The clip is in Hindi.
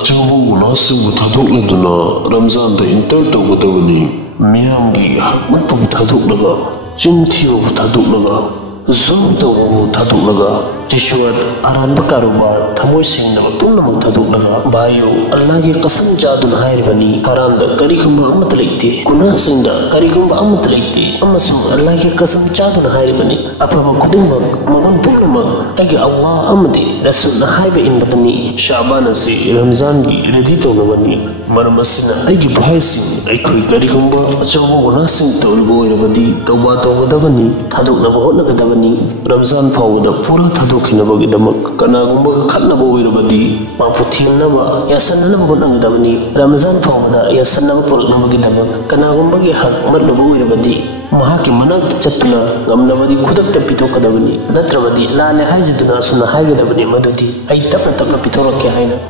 अचौब गुनाहसिंबु थादोक्लदुना रमजानदा इंटर तौगदबनी मियामगी हकमतबु थादोक्लगा चिंथियोबु थादोक्लगा जुल्म तौबु थादोक्लगा जिशुअत अरानबा कारोबार थमोय सिंगनबा पुनमक थादोक्लगा बायो अल्लाह की कसम जादुन हायरबनी हरामदा करिगुंबा अमत लैते गुनाह सिंगदा करिगुंबा अमत लैते अमसुं अल्लाह की कसम जादुन हायरबनी अफबा खुदिमक मगन पुनमक तगे अल्लाह अमदे रसूल हायबा इनबदनी शाबान से रमजान की रेडी तौनबनी मरमसिना अगी भाईसिंग अखोय करिगुंबा अचौबा गुनाहसिंग तौलबा ओइरबदी तौबा तौगदबनी थादोक्नबा होटनगदबनी रमजान फावदा पूरा थादोखिनबगिदमक कनागुंबा खतनबा ओइरबदी माफु थिनबा यासननबा होटनगदबनी रमजान फावदा यासनबा पुरनबगिदमक कनागुंबागी हक मरनबा ओइरबदी महाकी मनाक चतुना गमनबदी खुदक पिथोकदबनी नत्रबदी लाले हाइजदुना सुना हाइगदबनी मदुदी आई तपना तपना पिथोरके हाइना